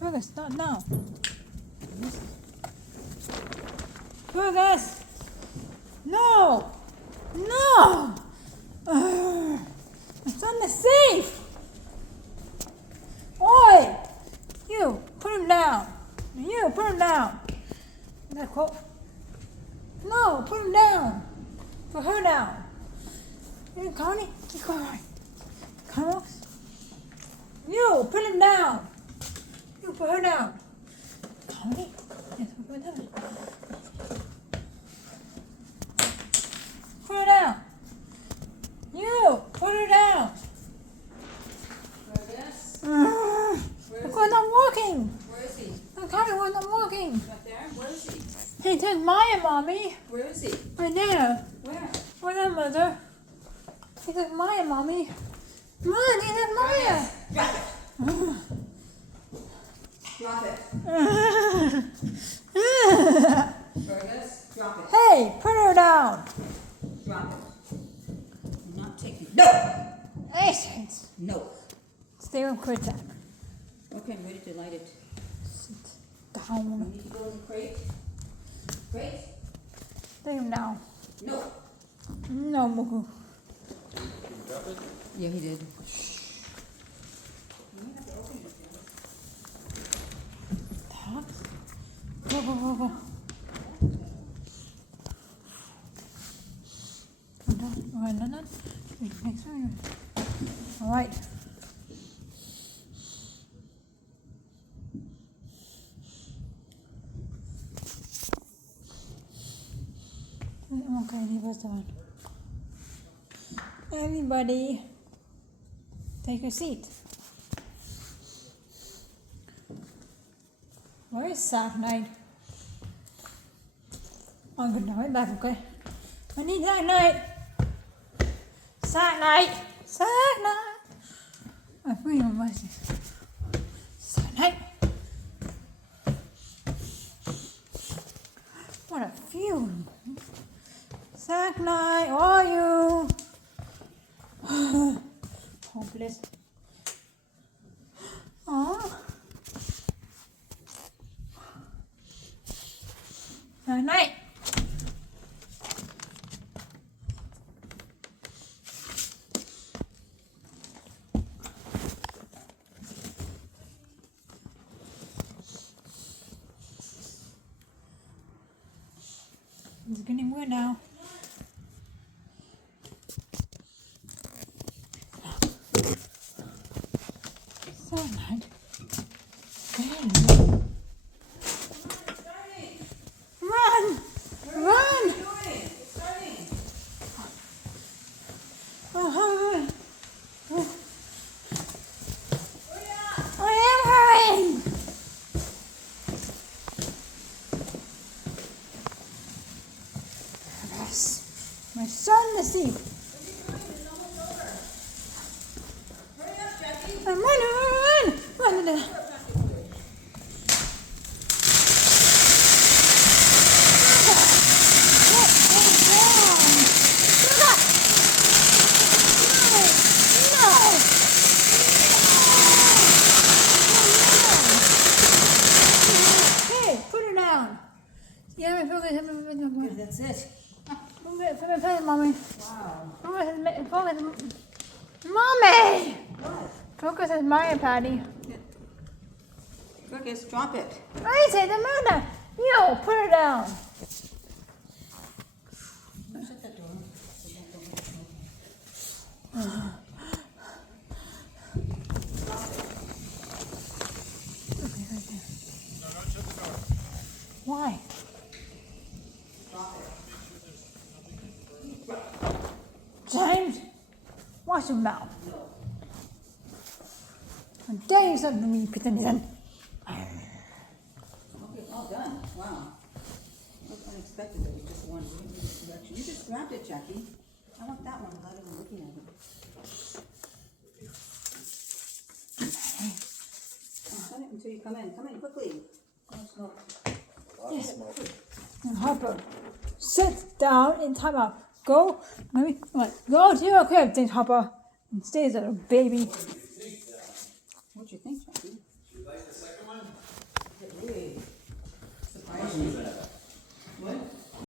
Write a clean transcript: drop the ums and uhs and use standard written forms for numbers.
Fergus, not now. Fergus! No! No! My son is safe! Oi! You, put him down. You, put him down. That quote. No, put him down. Put her down. You, Connie, keep going. Come on. You, put him down. You, put her down. Connie, yes, put her down. Put her down. You, put her down. Fergus? Look, we're not walking. Where is he? Look, Connie, we're not walking. Right there? Where is he? Hey, take Maya, Mommy. Where is he? Right there. Where? Where's that, Mother? He took Maya, Mommy. Come on, he took Maya. Drop it. Drop it. Fergus, drop it. Hey, put her down. Drop it. I'm not taking it. No! Patience. No. Stay on quick time. Okay, I'm ready to light it. Sit We down. need to go in the crate. Crate? Stay him down. No. No, Mugu. Yeah, he did. Go, go, go, go. Come down. All right, no. Next one. All right. Okay, leave us down. Everybody, take your seat. Where is Sack Night? I'm gonna right back, okay? I need Sack Night. Sack Night. Sack Night. I'm bringing my voice. Sack Night. What a fume. Sack Night, how are you? Hopeless. Aww. Sack Night. It's getting weird now. So nice. Run! Run! I am hurrying! Yes. My son is asleep. I'm running, run! Hey, put her down. Yeah, Yeah, that's it. focus, Mommy. Wow. Focus, Mommy! What? Focus is Mario Patty. Fergus, drop it. I say the matter. You put her down. Shut that door. Okay, right there. No, don't shut the door. Why? James, watch your mouth. No. How dare you say to me, Peter Nissen? Okay, all done. Wow. That was unexpected that we just won. We didn't need this direction. You just grabbed it, Jackie. I want that one without even looking at it. Shut it until you come in. Come in quickly. Oh, smoke. Yes. And Harper, sit down in timeout. Go, maybe, go to your crib, James Harper, and stay as a baby. What'd you think, Jackie? You like the second one? questions that